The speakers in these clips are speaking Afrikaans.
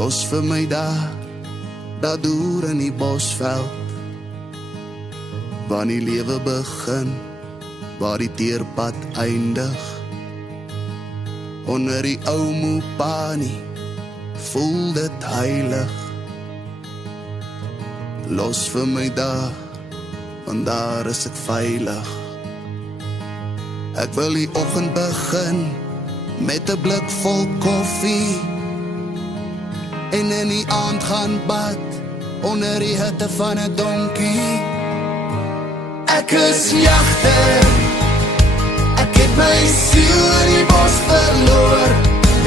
Los vir my daar deur in die bosveld, waar die lewe begin, waar die teerpad eindig. Onder die ou Mopani voel dit heilig. Los vir my want daar is ek veilig. Ek wil die oggend begin met 'n blik vol koffie, en in die aand gaan bad onder die hitte van 'n donkie. Ek is jagter, ek het my siel in die bos verloor,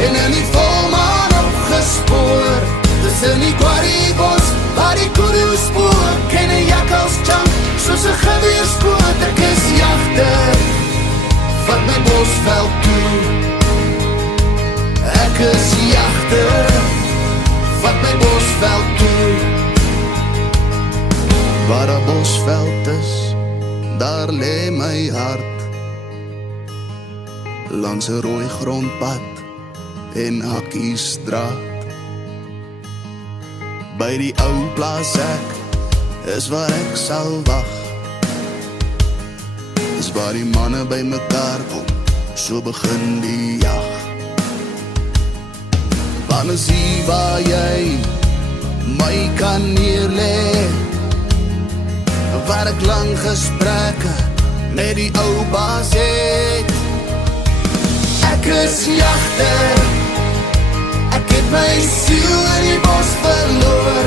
en in die volmaan opgespoor, tussen die kwarriebos, waar die kudu spook, en 'n jakkalsjamp, soos 'n geweerspoot. Ek is jagter, vat my bosveld toe. Ek is jagter, vat my bosveld toe. Waar 'n bosveld is, daar lê my hart, langs 'n rooi grondpad en Hakkiestraat. By die ou plaas ek is waar ek sal wag, is waar die manne by mekaar kom, so begin die jag. Wanneer sien waar jy my kan neerlê, waar ek lang gesprekke met die ou baas het. Ek is jagter, ek het my siel in die bos verloor,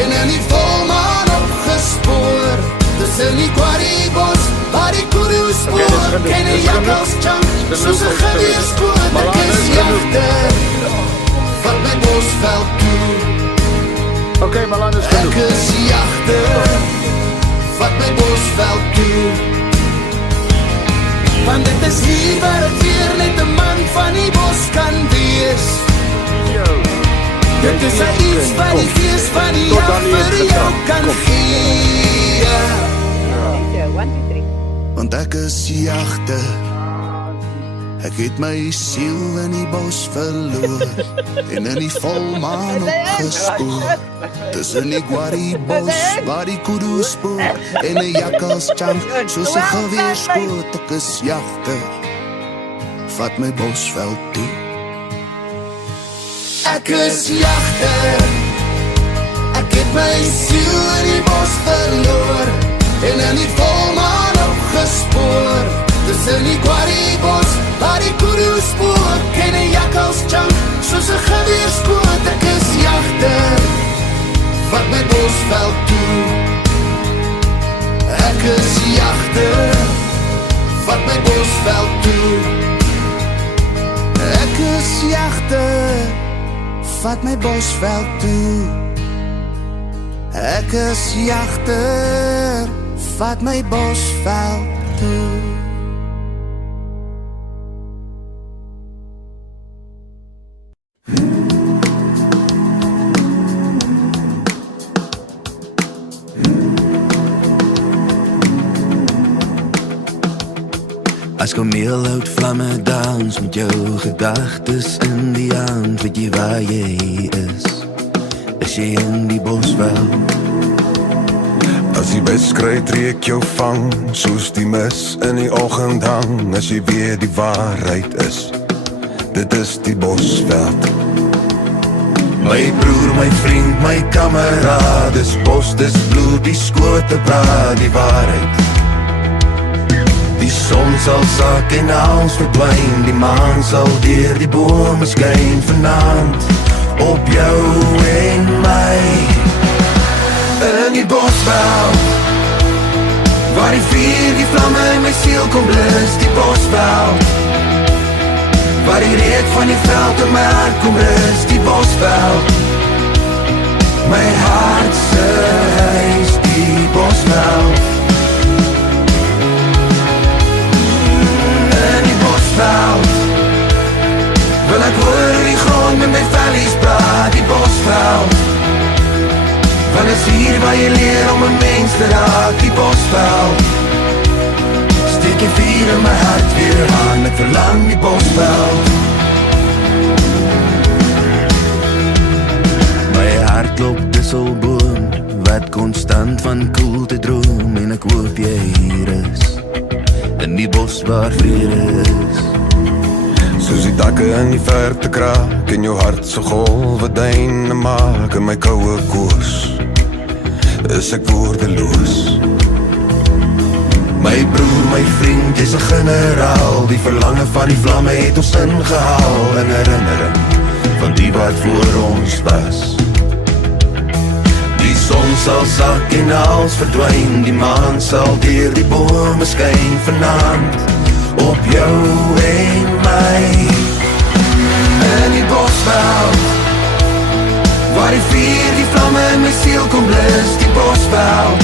en in die volmaan opgespoor, tussen die kwarriebos, waar die kudu spoor, en 'n jakkalsjamp, soos 'n geweerspoot. Ek is jagter, vat my bosveld toe. Oké, Malan is genoeg. Ek is jagter, vat my bosveld toe. Want dit is hier waar ek weer net 'n man van die bos kan wees. Dit is iets wat die gees van die jag vir jou kan gee. Want ek is jagter, ek het my siel in die bos verloor, en in die volmaan opgespoor, tussen die kwarriebos, waar die kudu spook, en 'n jakkalsjamp, soos 'n geweerspoot. Ek is jagter, vat my bosveld toe. Ek is jagter, ek het my siel in die bos verloor, en in die volmaan opgespoor, tussen die kwarriebos, waar die kudu spook, en 'n jakkalsjamp, soos 'n geweerspoot. Ek is jagter, vat my bosveld toe. Ek is jagter, vat my bosveld toe. Ek is jagter, vat my bosveld toe. Ek is jagter, vat my bosveld toe. As kameel hout vlamme dans met jou gedagtes in die hand, weet jy waar jy is? Is jy in die bosveld? As die beskryt reek jou vang, soos die mis in die oggend hang, as jy weet die waarheid is, dit is die bosveld. My broer, my vriend, my kameraad, dis bos, dis bloed, die skote praat die waarheid. Die son sal sak en alles verdwyn, die maan sal deur die bome skyn vanaand, op jou en my. In die bosveld, waar die vuur, die vlamme in my siel kom blus, die bosveld, waar die reuk van die veld in my hart kom rus, die bosveld, my hart se huis, die bosveld. In die bosveld, wil ek hoor die grond met my vellies praat, die bosveld, want is hier waar jy leer om 'n mens te raak, die bosveld. Steek jy vuur in my hart weer aan, ek verlang die bosveld. klop disselboom wat konstant van koelte droom en ek hoop jy hier is in die bos waar vrede is. Soos die takke in die verte kraak en jou hart so golwe duine maak in my koue koers is ek woordeloos. My broer, my vriend, jy's 'n generaal. Die verlange van die vlamme het ons ingehaal in herinnering van die wat voor ons was. Die son sal sak en alles verdwyn. Die maan sal deur die bome skyn vanaand op jou en my. In die bosveld waar die vuur die vlamme in my siel kom blus. Die bosveld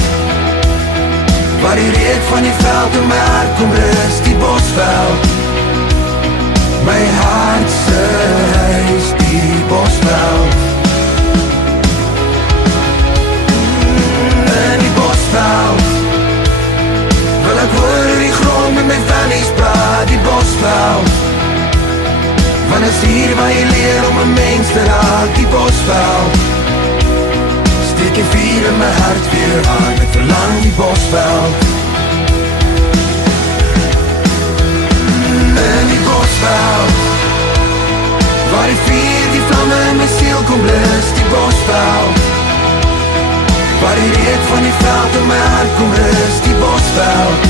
waar die reuk van die veld in my hart kom rus. Die bosveld, my hart se huis. Die bosveld, in die bosveld wil ek hoor die grond met my vennies praat. Die bosveld, want is hier waar jy leer om 'n mens te raak. Die bosveld, steek jy vuur in my hart weer aan. Ek verlang die bosveld. In die bosveld waar die vuur die vlamme in my siel kom blus. Die bosveld waar die reuk van die veld in my hart kom rus. Die bosveld,